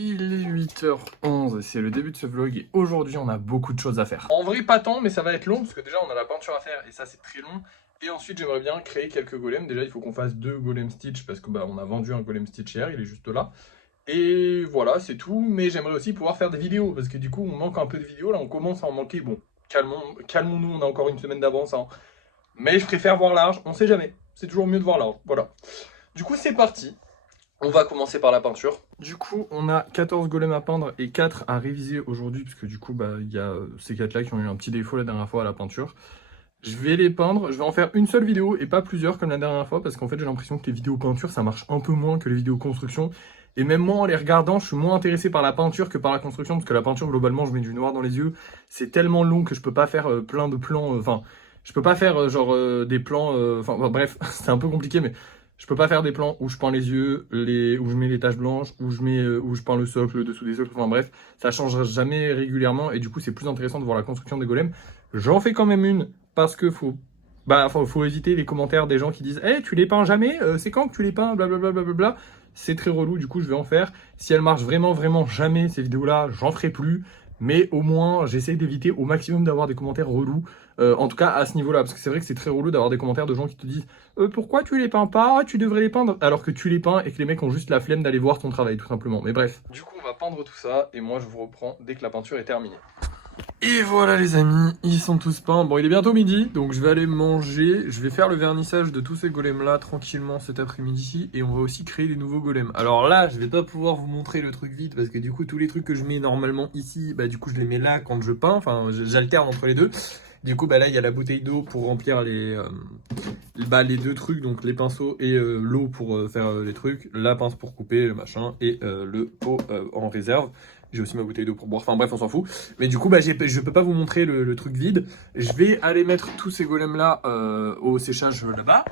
Il est 8h11, c'est le début de ce vlog et aujourd'hui on a beaucoup de choses à faire. En vrai pas tant mais ça va être long parce que déjà on a la peinture à faire et ça c'est très long. Et ensuite j'aimerais bien créer quelques golems. Déjà il faut qu'on fasse 2 golem stitch parce que on a vendu un golem stitch hier, il est juste là. Et voilà c'est tout, mais j'aimerais aussi pouvoir faire des vidéos parce que du coup on manque un peu de vidéos, là on commence à en manquer. Bon, calmons-nous, on a encore une semaine d'avance hein. Mais je préfère voir large, on sait jamais, c'est toujours mieux de voir large, voilà. Du coup c'est parti. On va commencer par la peinture. Du coup, on a 14 golems à peindre et 4 à réviser aujourd'hui, puisque du coup, il y a ces 4-là qui ont eu un petit défaut la dernière fois à la peinture. Je vais les peindre, je vais en faire une seule vidéo et pas plusieurs comme la dernière fois, parce qu'en fait, j'ai l'impression que les vidéos peinture, ça marche un peu moins que les vidéos construction. Et même moi, en les regardant, je suis moins intéressé par la peinture que par la construction, parce que la peinture, globalement, je mets du noir dans les yeux. C'est tellement long que je peux pas faire plein de plans, je peux pas faire des plans, bref, c'est un peu compliqué, mais... Je peux pas faire des plans où je peins les yeux, où je mets les taches blanches, où je peins le socle, le dessous des socles, enfin bref, ça change jamais régulièrement et du coup c'est plus intéressant de voir la construction des golems. J'en fais quand même une parce que faut éviter les commentaires des gens qui disent hey, tu les peins jamais, c'est quand que tu les peins, blablabla, blablabla. C'est très relou, du coup je vais en faire. Si elles marchent vraiment jamais, ces vidéos-là, j'en ferai plus. Mais au moins, j'essaie d'éviter au maximum d'avoir des commentaires relous. En tout cas, à ce niveau-là. Parce que c'est vrai que c'est très relou d'avoir des commentaires de gens qui te disent pourquoi tu les peins pas? Tu devrais les peindre. Alors que tu les peins et que les mecs ont juste la flemme d'aller voir ton travail, tout simplement. Mais bref. Du coup, on va peindre tout ça. Et moi, je vous reprends dès que la peinture est terminée. Et voilà les amis, ils sont tous peints. Bon, il est bientôt midi, donc je vais aller manger. Je vais faire le vernissage de tous ces golems là tranquillement cet après-midi. Et on va aussi créer des nouveaux golems. Alors là, je vais pas pouvoir vous montrer le truc vite parce que du coup, tous les trucs que je mets normalement ici, du coup, je les mets là quand je peins. Enfin, j'alterne entre les deux. Du coup, là, il y a la bouteille d'eau pour remplir les deux trucs, donc les pinceaux et l'eau pour faire les trucs, la pince pour couper, le machin, et le pot en réserve. J'ai aussi ma bouteille d'eau pour boire, enfin bref, on s'en fout. Mais du coup, je peux pas vous montrer le truc vide. Je vais aller mettre tous ces golems-là au séchage là-bas.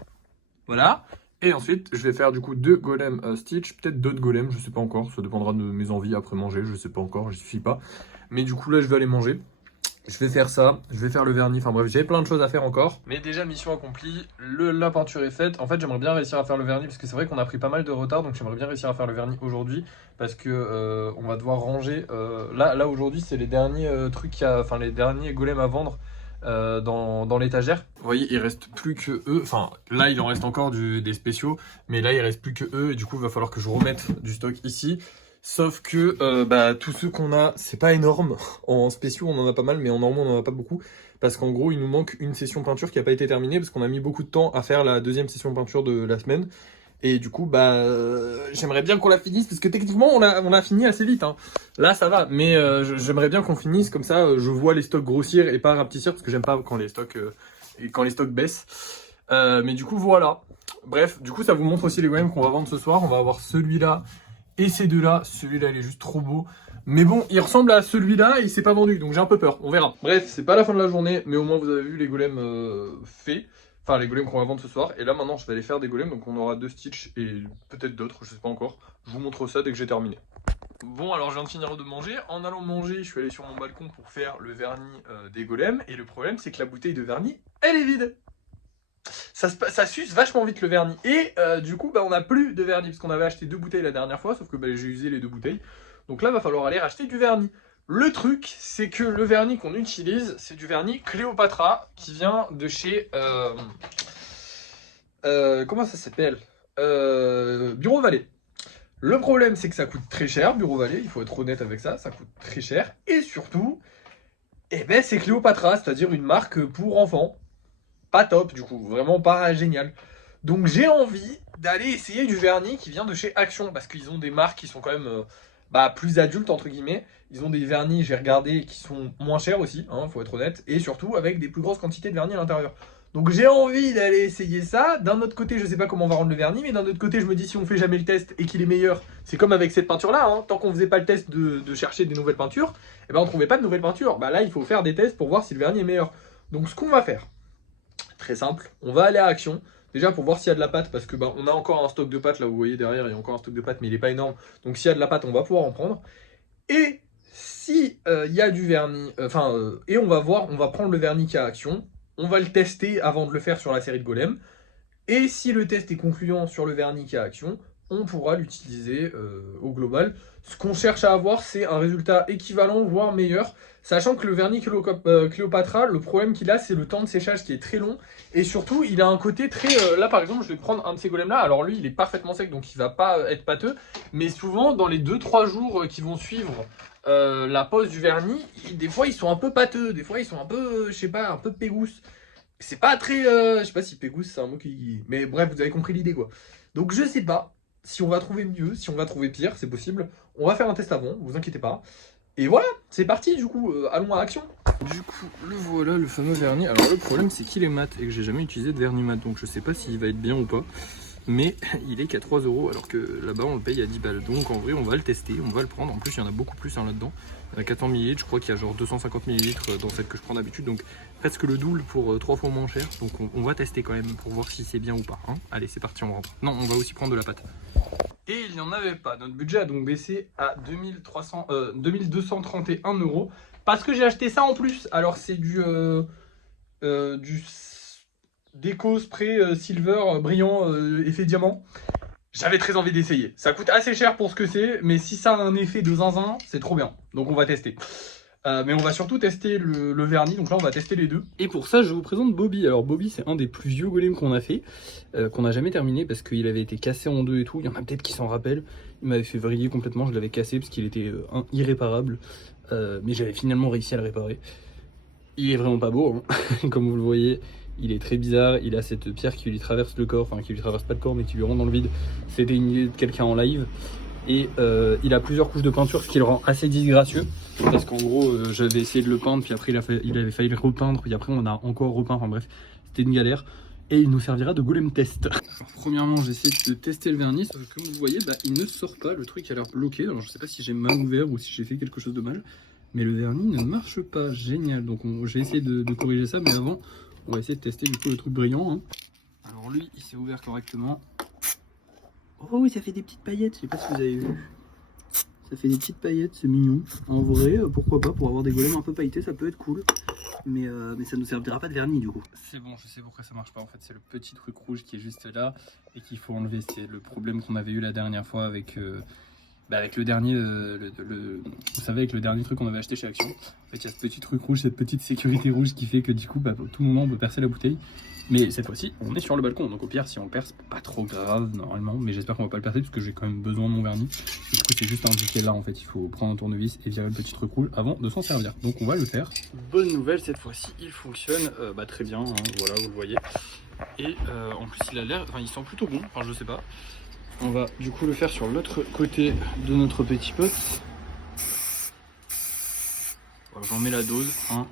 Voilà. Et ensuite, je vais faire du coup 2 golems stitch, peut-être d'autres golems, je sais pas encore. Ça dépendra de mes envies après manger, je sais pas encore, je suffis pas. Mais du coup, là, je vais aller manger. Je vais faire ça, je vais faire le vernis, enfin bref, j'ai plein de choses à faire encore. Mais déjà, mission accomplie, la peinture est faite. En fait, j'aimerais bien réussir à faire le vernis parce que c'est vrai qu'on a pris pas mal de retard, donc j'aimerais bien réussir à faire le vernis aujourd'hui parce que on va devoir ranger. Là aujourd'hui, c'est les derniers trucs, les derniers golems à vendre dans l'étagère. Vous voyez, il reste plus que eux. Enfin, là, il en reste encore des spéciaux, mais là, il reste plus que eux et du coup, il va falloir que je remette du stock ici. Sauf que tous ceux qu'on a, c'est pas énorme. En spéciaux, on en a pas mal, mais en normaux, on en a pas beaucoup. Parce qu'en gros, il nous manque une session peinture qui n'a pas été terminée, parce qu'on a mis beaucoup de temps à faire la deuxième session peinture de la semaine. Et du coup, j'aimerais bien qu'on la finisse, parce que techniquement, on l'a fini assez vite. Hein. Là, ça va, mais j'aimerais bien qu'on finisse, comme ça, je vois les stocks grossir et pas rapetissir, parce que j'aime pas quand les stocks baissent. Mais du coup, voilà. Bref, du coup, ça vous montre aussi les golems qu'on va vendre ce soir. On va avoir celui-là. Et ces deux-là, celui-là il est juste trop beau. Mais bon, il ressemble à celui-là et il s'est pas vendu, donc j'ai un peu peur, on verra. Bref, c'est pas la fin de la journée, mais au moins vous avez vu les golems faits. Enfin, les golems qu'on va vendre ce soir. Et là maintenant, je vais aller faire des golems, donc on aura 2 stitch et peut-être d'autres, je sais pas encore. Je vous montre ça dès que j'ai terminé. Bon, alors je viens de finir de manger. En allant manger, je suis allé sur mon balcon pour faire le vernis des golems. Et le problème, c'est que la bouteille de vernis, elle est vide. Ça s'use vachement vite le vernis. Et du coup, on n'a plus de vernis. Parce qu'on avait acheté 2 bouteilles la dernière fois. Sauf que j'ai usé les 2 bouteilles. Donc là, va falloir aller racheter du vernis. Le truc, c'est que le vernis qu'on utilise, c'est du vernis Cléopatra. Qui vient de chez... comment ça s'appelle Bureau Vallée. Le problème, c'est que ça coûte très cher, Bureau Vallée. Il faut être honnête avec ça. Ça coûte très cher. Et surtout, c'est Cléopatra. C'est-à-dire une marque pour enfants. Pas top du coup, vraiment pas génial. Donc j'ai envie d'aller essayer du vernis qui vient de chez Action, parce qu'ils ont des marques qui sont quand même plus adultes entre guillemets. Ils ont des vernis, j'ai regardé, qui sont moins chers aussi, hein, faut être honnête, et surtout avec des plus grosses quantités de vernis à l'intérieur. Donc j'ai envie d'aller essayer ça. D'un autre côté, je sais pas comment on va rendre le vernis, mais d'un autre côté, je me dis si on fait jamais le test et qu'il est meilleur, c'est comme avec cette peinture là, hein, tant qu'on faisait pas le test de chercher des nouvelles peintures, on trouvait pas de nouvelles peintures. Là il faut faire des tests pour voir si le vernis est meilleur. Donc ce qu'on va faire, très simple, on va aller à Action, déjà pour voir s'il y a de la pâte, parce que on a encore un stock de pâte, là vous voyez derrière, il y a encore un stock de pâte, mais il n'est pas énorme, donc s'il y a de la pâte, on va pouvoir en prendre, et si il y a du vernis, et on va prendre le vernis qui a Action, on va le tester avant de le faire sur la série de golem, et si le test est concluant sur le vernis qui a Action, on pourra l'utiliser au global. Ce qu'on cherche à avoir, c'est un résultat équivalent, voire meilleur. Sachant que le vernis Cléopatra, le problème qu'il a, c'est le temps de séchage qui est très long. Et surtout, il a un côté très... là, par exemple, je vais prendre un de ces golems-là. Alors lui, il est parfaitement sec, donc il va pas être pâteux. Mais souvent, dans les 2-3 jours qui vont suivre la pose du vernis, des fois, ils sont un peu pâteux. Des fois, ils sont un peu, je sais pas, un peu pégousses. C'est pas très... je sais pas si pégousse, c'est un mot qui... Mais bref, vous avez compris l'idée, quoi. Donc je sais pas si on va trouver mieux, si on va trouver pire, c'est possible. On va faire un test avant, vous inquiétez pas. Et voilà, c'est parti du coup, allons à l'action. Du coup, le voilà, le fameux vernis. Alors le problème c'est qu'il est mat et que j'ai jamais utilisé de vernis mat, donc je sais pas s'il va être bien ou pas. Mais il est qu'à 3 € alors que là-bas on le paye à 10 balles. Donc en vrai on va le tester, on va le prendre. En plus il y en a beaucoup plus là-dedans. Il y en a 400 ml, je crois qu'il y a genre 250 ml dans celle que je prends d'habitude. Donc presque le double pour 3 fois moins cher. Donc on va tester quand même pour voir si c'est bien ou pas. Hein. Allez c'est parti, on rentre. Non, on va aussi prendre de la pâte. Et il n'y en avait pas. Notre budget a donc baissé à 2231 € parce que j'ai acheté ça en plus. Alors c'est du déco spray silver brillant effet diamant. J'avais très envie d'essayer. Ça coûte assez cher pour ce que c'est, mais si ça a un effet de zinzin, c'est trop bien. Donc on va tester. Mais on va surtout tester le vernis, donc là on va tester les deux. Et pour ça je vous présente Bobby. Alors Bobby c'est un des plus vieux golems qu'on a fait, qu'on n'a jamais terminé parce qu'il avait été cassé en deux et tout. Il y en a peut-être qui s'en rappellent. Il m'avait fait vriller complètement, je l'avais cassé parce qu'il était irréparable. Mais j'avais finalement réussi à le réparer. Il est vraiment pas beau, hein. Comme vous le voyez. Il est très bizarre, il a cette pierre qui lui traverse le corps, enfin qui lui traverse pas le corps mais qui lui rentre dans le vide. C'était une idée de quelqu'un en live. Et il a plusieurs couches de peinture, ce qui le rend assez disgracieux. Parce qu'en gros, j'avais essayé de le peindre, puis après il avait failli le repeindre, puis après on a encore repeint, enfin bref, c'était une galère. Et il nous servira de golem test. Alors, premièrement, j'ai essayé de tester le vernis, sauf que comme vous voyez, il ne sort pas, le truc a l'air bloqué. Alors je sais pas si j'ai mal ouvert ou si j'ai fait quelque chose de mal, mais le vernis ne marche pas, génial. Donc j'ai essayé de corriger ça, mais avant, on va essayer de tester du coup le truc brillant. Hein. Alors lui, il s'est ouvert correctement. Oh oui, ça fait des petites paillettes, je sais pas si vous avez vu. Ça fait des petites paillettes, c'est mignon. En vrai, pourquoi pas, pour avoir des golems un peu pailletés, ça peut être cool. Mais ça ne nous servira pas de vernis du coup. C'est bon, je sais pourquoi ça marche pas. En fait, c'est le petit truc rouge qui est juste là et qu'il faut enlever. C'est le problème qu'on avait eu la dernière fois avec, avec le dernier, vous savez, avec le dernier truc qu'on avait acheté chez Action. En fait, il y a ce petit truc rouge, cette petite sécurité rouge qui fait que du coup, tout moment, on peut percer la bouteille. Mais cette fois-ci, on est sur le balcon, donc au pire, si on le perce, pas trop grave normalement, mais j'espère qu'on va pas le percer parce que j'ai quand même besoin de mon vernis. Du coup, c'est juste indiqué là en fait, il faut prendre un tournevis et virer le petit truc rouge avant de s'en servir. Donc on va le faire. Bonne nouvelle, cette fois-ci, il fonctionne très bien, hein, voilà, vous le voyez. Et en plus, il a l'air, il sent plutôt bon, enfin je sais pas. On va du coup le faire sur l'autre côté de notre petit pot. Voilà, j'en mets la dose, hein.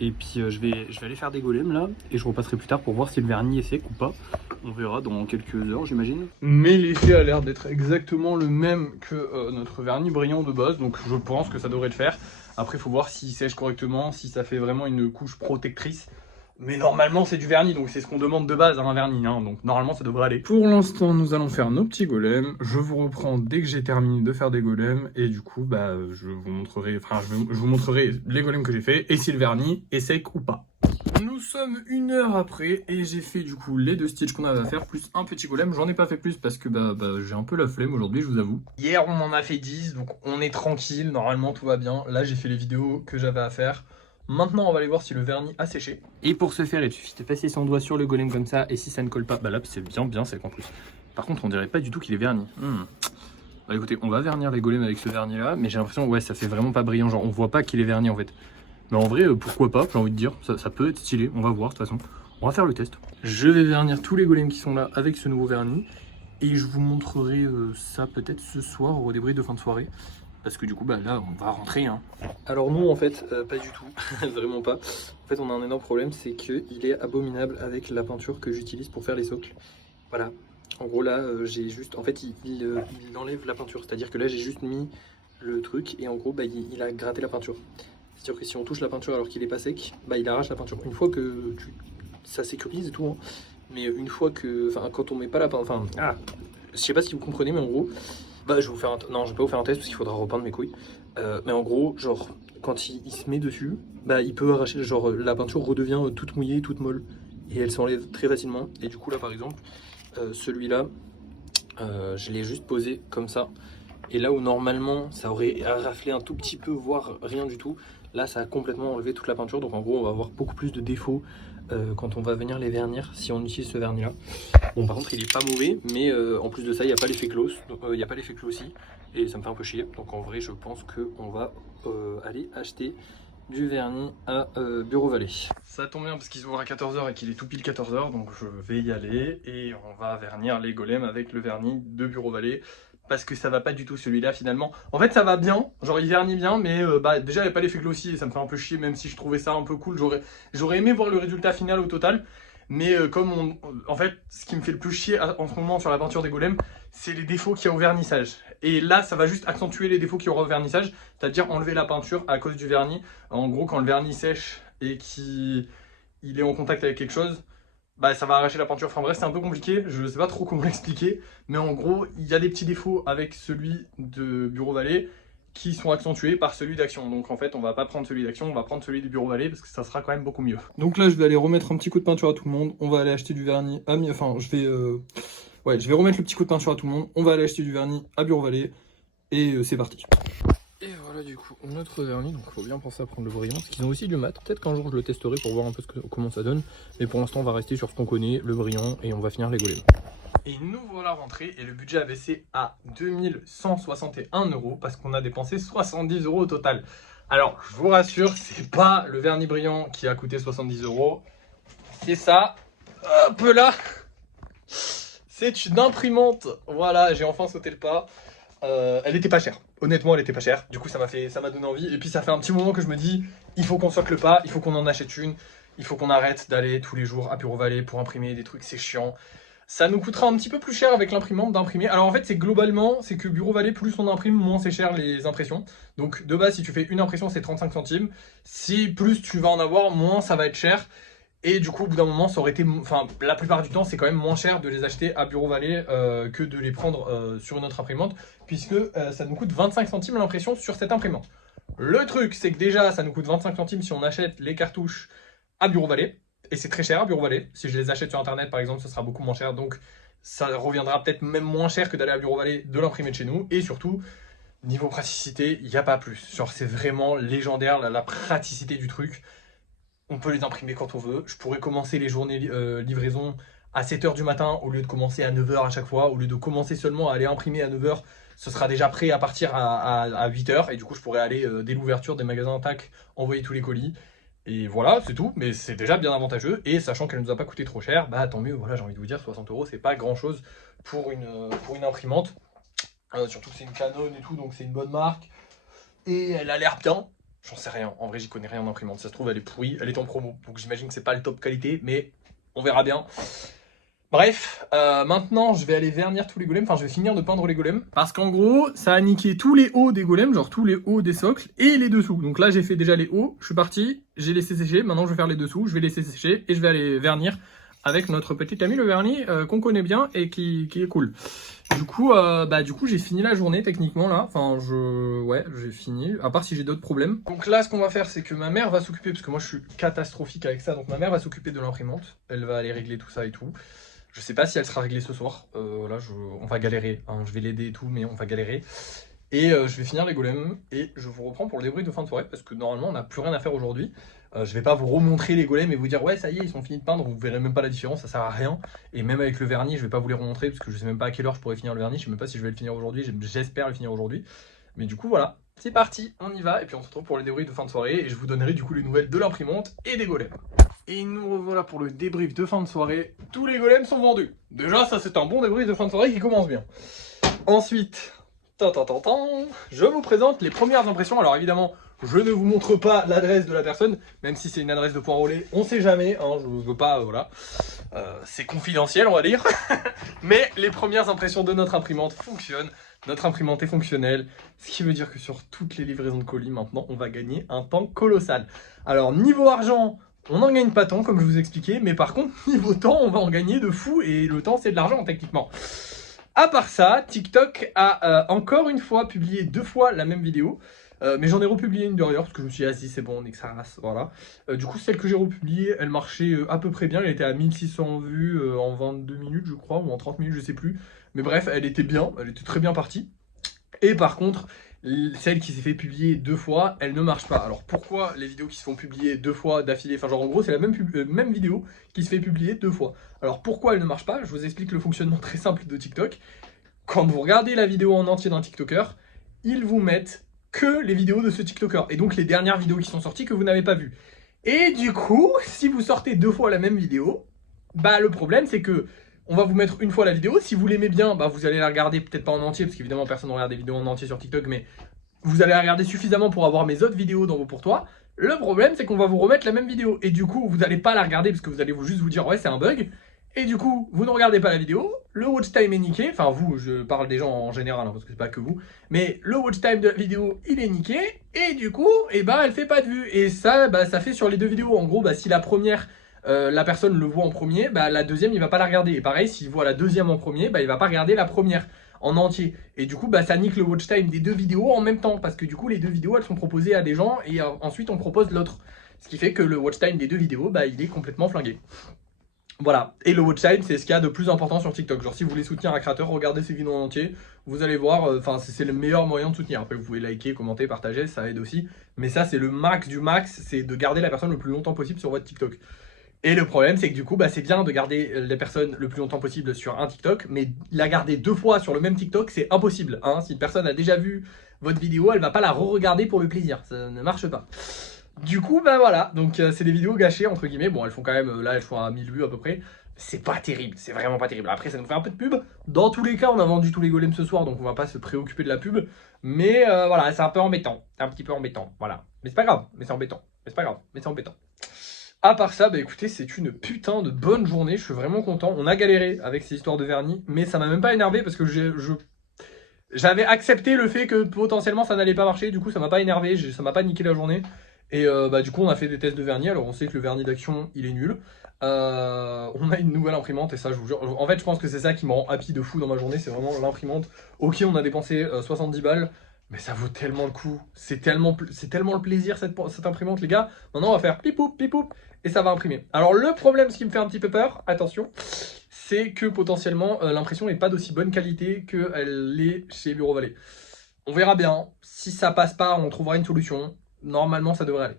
Et puis je vais aller faire des golems là, et je repasserai plus tard pour voir si le vernis est sec ou pas. On verra dans quelques heures j'imagine. Mais l'effet a l'air d'être exactement le même que notre vernis brillant de base, donc je pense que ça devrait le faire. Après il faut voir s'il sèche correctement, si ça fait vraiment une couche protectrice. Mais normalement c'est du vernis, donc c'est ce qu'on demande de base à un vernis, hein, donc normalement ça devrait aller. Pour l'instant nous allons faire nos petits golems, je vous reprends dès que j'ai terminé de faire des golems, et du coup je vous montrerai, je vous montrerai les golems que j'ai fait, et si le vernis est sec ou pas. Nous sommes 1 heure après, et j'ai fait du coup les 2 stitches qu'on avait à faire, plus un petit golem. J'en ai pas fait plus parce que j'ai un peu la flemme aujourd'hui, je vous avoue. Hier on en a fait 10, donc on est tranquille, normalement tout va bien. Là j'ai fait les vidéos que j'avais à faire. Maintenant, on va aller voir si le vernis a séché. Et pour ce faire, il suffit de passer son doigt sur le golem comme ça. Et si ça ne colle pas, là, c'est bien sec en plus. Par contre, on dirait pas du tout qu'il est verni. Bah écoutez, on va vernir les golems avec ce vernis là. Mais j'ai l'impression, ouais, ça fait vraiment pas brillant. Genre, on voit pas qu'il est verni en fait. Mais en vrai, pourquoi pas, j'ai envie de dire. Ça peut être stylé. On va voir de toute façon. On va faire le test. Je vais vernir tous les golems qui sont là avec ce nouveau vernis. Et je vous montrerai ça peut-être ce soir au débrief de fin de soirée. Parce que du coup, là, on va rentrer. Hein. Alors nous, en fait, pas du tout. Vraiment pas. En fait, on a un énorme problème, c'est qu'il est abominable avec la peinture que j'utilise pour faire les socles. Voilà. En gros, là, j'ai juste... En fait, il enlève la peinture. C'est-à-dire que là, j'ai juste mis le truc et en gros, il a gratté la peinture. C'est-à-dire que si on touche la peinture alors qu'il est pas sec, il arrache la peinture. Une fois que ça sécurise et tout, hein. Mais une fois que... Enfin, quand on met pas la peinture... je sais pas si vous comprenez, mais en gros... je vais vous faire non, je vais pas vous faire un test parce qu'il faudra repeindre mes couilles. Mais en gros, genre, quand il se met dessus, il peut arracher, genre, la peinture redevient toute mouillée, toute molle. Et elle s'enlève très facilement. Et du coup, là, par exemple, celui-là, Je l'ai juste posé comme ça. Et là où normalement ça aurait raflé un tout petit peu, voire rien du tout, là ça a complètement enlevé toute la peinture. Donc en gros on va avoir beaucoup plus de défauts quand on va venir les vernir si on utilise ce vernis là. Bon par contre il est pas mauvais, mais en plus de ça il n'y a pas l'effet close, il n'y a pas l'effet clos aussi. Et ça me fait un peu chier. Donc en vrai je pense qu'on va aller acheter du vernis à Bureau Vallée. Ça tombe bien parce qu'ils ouvrent à 14 h et qu'il est tout pile 14 h, donc je vais y aller et on va vernir les golems avec le vernis de Bureau Vallée. Parce que ça va pas du tout celui-là finalement. En fait ça va bien, genre il vernit bien, mais déjà il n'y a pas l'effet glossy et ça me fait un peu chier, même si je trouvais ça un peu cool. J'aurais aimé voir le résultat final au total. Mais en fait, ce qui me fait le plus chier en ce moment sur la peinture des golems, c'est les défauts qu'il y a au vernissage. Et là, ça va juste accentuer les défauts qu'il y aura au vernissage, c'est-à-dire enlever la peinture à cause du vernis. En gros, quand le vernis sèche et qu'il est en contact avec quelque chose, bah ça va arracher la peinture. Enfin bref, c'est un peu compliqué, je sais pas trop comment l'expliquer. Mais en gros, il y a des petits défauts avec celui de Bureau Vallée qui sont accentués par celui d'Action. Donc en fait, on va pas prendre celui d'Action, on va prendre celui du Bureau Vallée parce que ça sera quand même beaucoup mieux. Donc là, je vais aller remettre un petit coup de peinture à tout le monde. On va aller acheter du vernis à enfin, je vais remettre le petit coup de peinture à tout le monde. On va aller acheter du vernis à Bureau Vallée et c'est parti. Et voilà du coup notre vernis, donc il faut bien penser à prendre le brillant, parce qu'ils ont aussi du mat. Peut-être qu'un jour je le testerai pour voir un peu comment ça donne. Mais pour l'instant on va rester sur ce qu'on connaît, le brillant, et on va finir les golems. Et nous voilà rentrés et le budget a baissé à 2161 € parce qu'on a dépensé 70 € au total. Alors je vous rassure, c'est pas le vernis brillant qui a coûté 70 €, c'est ça, hop là, c'est une imprimante. Voilà, j'ai enfin sauté le pas. Elle était pas chère, honnêtement elle était pas chère, du coup ça m'a donné envie. Et puis ça fait un petit moment que je me dis, il faut qu'on saute le pas, il faut qu'on en achète une. Il faut qu'on arrête d'aller tous les jours à Bureau Vallée pour imprimer des trucs, c'est chiant. Ça nous coûtera un petit peu plus cher avec l'imprimante d'imprimer. Alors en fait, c'est globalement, c'est que Bureau Vallée, plus on imprime, moins c'est cher les impressions. Donc de base, si tu fais une impression, c'est 35 centimes. Si plus tu vas en avoir, moins ça va être cher. Et du coup, au bout d'un moment, ça aurait été... Enfin, la plupart du temps, c'est quand même moins cher de les acheter à Bureau Vallée que de les prendre sur une autre imprimante, puisque ça nous coûte 25 centimes l'impression sur cette imprimante. Le truc, c'est que déjà, ça nous coûte 25 centimes si on achète les cartouches à Bureau Vallée. Et c'est très cher à Bureau Vallée. Si je les achète sur internet par exemple, ce sera beaucoup moins cher. Donc ça reviendra peut-être même moins cher que d'aller à Bureau Vallée de l'imprimer de chez nous. Et surtout, niveau praticité, il n'y a pas plus. Genre c'est vraiment légendaire la praticité du truc. On peut les imprimer quand on veut. Je pourrais commencer les journées livraison à 7 h du matin au lieu de commencer à 9 h à chaque fois. Au lieu de commencer seulement à aller imprimer à 9 h, ce sera déjà prêt à partir à 8 h. Et du coup, je pourrais aller dès l'ouverture des magasins TAC, envoyer tous les colis. Et voilà, c'est tout, mais c'est déjà bien avantageux. Et sachant qu'elle ne nous a pas coûté trop cher, bah tant mieux. Voilà, j'ai envie de vous dire, 60 €, c'est pas grand chose pour une imprimante. Surtout que c'est une Canon et tout, donc c'est une bonne marque. Et elle a l'air bien. J'en sais rien, en vrai j'y connais rien en imprimante, ça se trouve elle est pourrie, elle est en promo, donc j'imagine que c'est pas le top qualité, mais on verra bien. Bref, maintenant je vais aller vernir tous les golems, enfin je vais finir de peindre les golems, parce qu'en gros ça a niqué tous les hauts des golems, genre tous les hauts des socles, et les dessous. Donc là j'ai fait déjà les hauts, je suis parti, j'ai laissé sécher, maintenant je vais faire les dessous, je vais laisser sécher, et je vais aller vernir avec notre petit ami le vernis qu'on connaît bien et qui est cool. Du coup, j'ai fini la journée techniquement là. Enfin, ouais, j'ai fini. À part si j'ai d'autres problèmes. Donc là, ce qu'on va faire, c'est que ma mère va s'occuper, parce que moi je suis catastrophique avec ça. Donc ma mère va s'occuper de l'imprimante. Elle va aller régler tout ça et tout. Je sais pas si elle sera réglée ce soir. Là, on va galérer. Hein. Je vais l'aider et tout, mais on va galérer. Et je vais finir les golems et je vous reprends pour le débrief de fin de soirée parce que normalement on n'a plus rien à faire aujourd'hui. Je vais pas vous remontrer les golems et vous dire ouais ça y est ils sont finis de peindre, vous verrez même pas la différence, ça sert à rien. Et même avec le vernis je vais pas vous les remontrer parce que je sais même pas à quelle heure je pourrais finir le vernis, je sais même pas si je vais le finir aujourd'hui, j'espère le finir aujourd'hui. Mais du coup voilà, c'est parti, on y va et puis on se retrouve pour le débrief de fin de soirée et je vous donnerai du coup les nouvelles de l'imprimante et des golems. Et nous revoilà pour le débrief de fin de soirée, tous les golems sont vendus. Déjà ça c'est un bon débrief de fin de soirée qui commence bien. Ensuite... je vous présente les premières impressions. Alors évidemment, je ne vous montre pas l'adresse de la personne, même si c'est une adresse de point relais, on sait jamais, hein, je veux pas, voilà. C'est confidentiel, on va dire. Mais les premières impressions de notre imprimante fonctionnent. Notre imprimante est fonctionnelle, ce qui veut dire que sur toutes les livraisons de colis, maintenant, on va gagner un temps colossal. Alors, niveau argent, on n'en gagne pas tant, comme je vous expliquais, mais par contre, niveau temps, on va en gagner de fou, et le temps, c'est de l'argent, techniquement. À part ça, TikTok a encore une fois publié 2 fois la même vidéo. Mais j'en ai republié une derrière parce que je me suis dit, ah si c'est bon, on est que ça rase, voilà. Du coup, celle que j'ai republiée, elle marchait à peu près bien. Elle était à 1600 vues en 22 minutes, je crois, ou en 30 minutes, je sais plus. Mais bref, elle était bien, elle était très bien partie. Et par contre, celle qui s'est fait publier 2 fois, elle ne marche pas. Alors pourquoi les vidéos qui se font publier 2 fois d'affilée, enfin genre en gros c'est la même vidéo qui se fait publier 2 fois. Alors pourquoi elle ne marche pas? Je vous explique le fonctionnement très simple de TikTok. Quand vous regardez la vidéo en entier d'un TikToker, ils vous mettent que les vidéos de ce TikToker. Et donc les dernières vidéos qui sont sorties que vous n'avez pas vues. Et du coup, si vous sortez 2 fois la même vidéo, bah le problème c'est que on va vous mettre une fois la vidéo. Si vous l'aimez bien, bah vous allez la regarder, peut-être pas en entier, parce qu'évidemment personne ne regarde des vidéos en entier sur TikTok, mais vous allez la regarder suffisamment pour avoir mes autres vidéos dans vos pour toi. Le problème c'est qu'on va vous remettre la même vidéo. Et du coup, vous n'allez pas la regarder parce que vous allez juste vous dire ouais c'est un bug. Et du coup, vous ne regardez pas la vidéo, le watch time est niqué, enfin vous, je parle des gens en général, hein, parce que c'est pas que vous, mais le watch time de la vidéo, il est niqué, et du coup, eh ben, elle fait pas de vue. Et ça, bah, ça fait sur les 2 vidéos. En gros, bah, si la première, la personne le voit en premier, bah, la deuxième, il va pas la regarder. Et pareil, s'il voit la deuxième en premier, bah, il va pas regarder la première en entier. Et du coup, bah, ça nique le watch time des 2 vidéos en même temps, parce que du coup, les 2 vidéos, elles sont proposées à des gens, et ensuite, on propose l'autre. Ce qui fait que le watch time des 2 vidéos, bah, il est complètement flingué. Voilà, et le watch time, c'est ce qu'il y a de plus important sur TikTok. Genre si vous voulez soutenir un créateur, regardez ses vidéos en entier, vous allez voir, enfin c'est le meilleur moyen de soutenir. Après vous pouvez liker, commenter, partager, ça aide aussi. Mais ça c'est le max du max, c'est de garder la personne le plus longtemps possible sur votre TikTok. Et le problème c'est que du coup, bah, c'est bien de garder les personnes le plus longtemps possible sur un TikTok, mais la garder 2 fois sur le même TikTok, c'est impossible. Hein. Si une personne a déjà vu votre vidéo, elle va pas la re-regarder pour le plaisir, ça ne marche pas. Du coup, bah voilà, donc c'est des vidéos gâchées entre guillemets. Bon, elles font quand même, là elles font à 1000 vues à peu près. C'est pas terrible, c'est vraiment pas terrible. Après, ça nous fait un peu de pub. Dans tous les cas, on a vendu tous les golems ce soir, donc on va pas se préoccuper de la pub. Mais voilà, c'est un peu embêtant, c'est un petit peu embêtant, voilà. Mais c'est pas grave, mais c'est embêtant. Mais c'est pas grave, mais c'est embêtant. À part ça, bah écoutez, c'est une putain de bonne journée, je suis vraiment content. On a galéré avec ces histoires de vernis, mais ça m'a même pas énervé parce que j'avais accepté le fait que potentiellement ça n'allait pas marcher, du coup ça m'a pas énervé, ça m'a pas niqué la journée. Et bah, du coup on a fait des tests de vernis, alors on sait que le vernis d'action il est nul. On a une nouvelle imprimante et ça je vous jure, en fait je pense que c'est ça qui me rend happy de fou dans ma journée, c'est vraiment l'imprimante. Ok on a dépensé 70 balles, mais ça vaut tellement le coup, c'est tellement le plaisir cette imprimante les gars. Maintenant on va faire pipoup pipoup et ça va imprimer. Alors le problème, ce qui me fait un petit peu peur, attention, c'est que potentiellement l'impression n'est pas d'aussi bonne qualité qu'elle l'est chez Bureau Vallée. On verra bien, si ça passe pas on trouvera une solution, normalement ça devrait aller.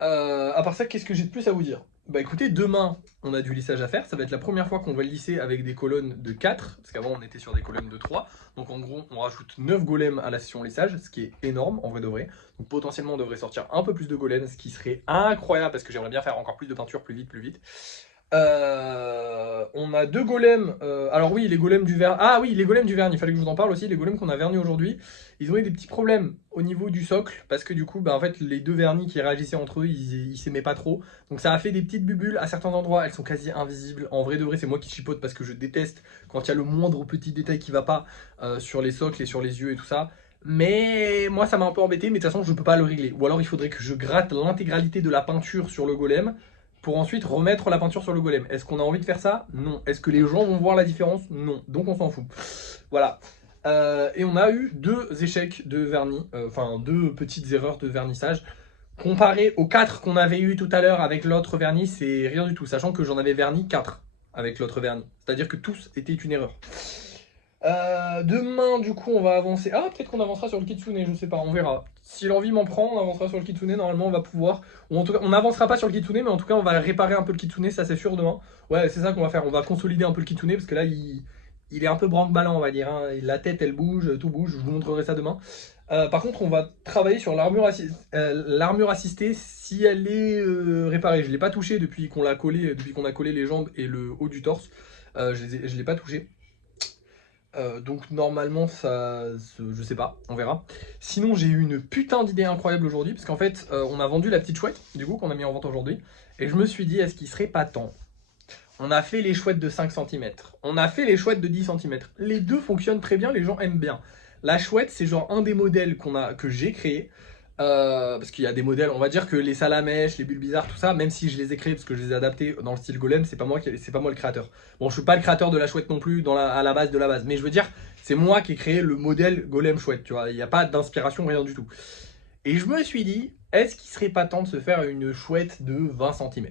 À part ça, qu'est-ce que j'ai de plus à vous dire? Bah écoutez, demain on a du lissage à faire, ça va être la première fois qu'on va le lisser avec des colonnes de 4, parce qu'avant on était sur des colonnes de 3, donc en gros on rajoute 9 golems à la session lissage, ce qui est énorme en vrai de vrai, donc potentiellement on devrait sortir un peu plus de golems, ce qui serait incroyable, parce que j'aimerais bien faire encore plus de peinture plus vite. On a 2 golems. Alors oui, les golems du vernis. Ah oui, les golems du vernis. Il fallait que je vous en parle aussi. Les golems qu'on a vernis aujourd'hui, ils ont eu des petits problèmes au niveau du socle parce que du coup, bah en fait, les 2 vernis qui réagissaient entre eux, ils s'aimaient pas trop. Donc ça a fait des petites bulles à certains endroits. Elles sont quasi invisibles. En vrai de vrai, c'est moi qui chipote parce que je déteste quand il y a le moindre petit détail qui va pas sur les socles et sur les yeux et tout ça. Mais moi, ça m'a un peu embêté. Mais de toute façon, je peux pas le régler. Ou alors, il faudrait que je gratte l'intégralité de la peinture sur le golem pour ensuite remettre la peinture sur le golem. Est-ce qu'on a envie de faire ça? Non. Est-ce que les gens vont voir la différence? Non. Donc on s'en fout. Voilà. Et on a eu 2 échecs de vernis, enfin 2 petites erreurs de vernissage. Comparé aux 4 qu'on avait eu tout à l'heure avec l'autre vernis, c'est rien du tout, sachant que j'en avais verni 4 avec l'autre vernis. C'est-à-dire que tous étaient une erreur. Demain, du coup, on va avancer. Ah, peut-être qu'on avancera sur le kitsune, je sais pas, on verra. Si l'envie m'en prend, on avancera sur le kitsune. Normalement, on va pouvoir. Ou en tout cas, on n'avancera pas sur le kitsune, mais en tout cas, on va réparer un peu le kitsune, ça c'est sûr demain. Ouais, c'est ça qu'on va faire. On va consolider un peu le kitsune parce que là, il est un peu branque-ballant, on va dire. Hein. La tête, elle bouge, tout bouge. Je vous montrerai ça demain. Par contre, on va travailler sur l'armure assistée si elle est réparée. Je l'ai pas touchée depuis qu'on l'a collé, depuis qu'on a collé les jambes et le haut du torse. Je l'ai pas touché. Donc normalement ça, je sais pas, on verra. Sinon j'ai eu une putain d'idée incroyable aujourd'hui, parce qu'en fait on a vendu la petite chouette, du coup qu'on a mis en vente aujourd'hui, et je me suis dit est-ce qu'il serait pas temps? On a fait les chouettes de 5 cm, on a fait les chouettes de 10 cm, les deux fonctionnent très bien, les gens aiment bien. La chouette c'est genre un des modèles que j'ai créé, parce qu'il y a des modèles, on va dire que les salamèches, les bulles bizarres, tout ça, même si je les ai créés parce que je les ai adaptés dans le style golem, c'est pas moi le créateur. Bon, je suis pas le créateur de la chouette non plus à la base de la base, mais je veux dire, c'est moi qui ai créé le modèle golem chouette, tu vois, il n'y a pas d'inspiration, rien du tout. Et je me suis dit, est-ce qu'il serait pas temps de se faire une chouette de 20 cm?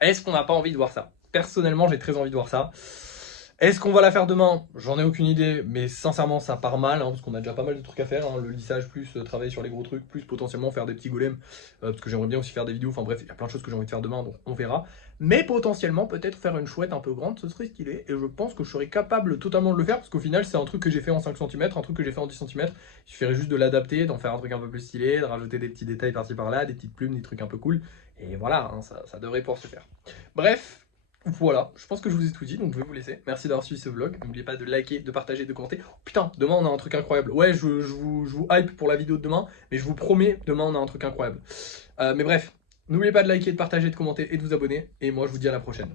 Est-ce qu'on n'a pas envie de voir ça? Personnellement, j'ai très envie de voir ça. Est-ce qu'on va la faire demain? J'en ai aucune idée, mais sincèrement ça part mal, hein, parce qu'on a déjà pas mal de trucs à faire, hein, le lissage plus travailler sur les gros trucs, plus potentiellement faire des petits golems, parce que j'aimerais bien aussi faire des vidéos, enfin bref, il y a plein de choses que j'ai envie de faire demain, donc on verra. Mais potentiellement peut-être faire une chouette un peu grande, ce serait stylé, et je pense que je serais capable totalement de le faire, parce qu'au final c'est un truc que j'ai fait en 5 cm, un truc que j'ai fait en 10 cm, il suffirait juste de l'adapter, d'en faire un truc un peu plus stylé, de rajouter des petits détails par-ci par-là, des petites plumes, des trucs un peu cool, et voilà, hein, ça devrait pouvoir se faire. Bref, voilà, je pense que je vous ai tout dit, donc je vais vous laisser. Merci d'avoir suivi ce vlog. N'oubliez pas de liker, de partager, de commenter. Oh, putain, demain on a un truc incroyable. Ouais, je vous hype pour la vidéo de demain, mais je vous promets, demain on a un truc incroyable. Mais bref, n'oubliez pas de liker, de partager, de commenter et de vous abonner. Et moi je vous dis à la prochaine.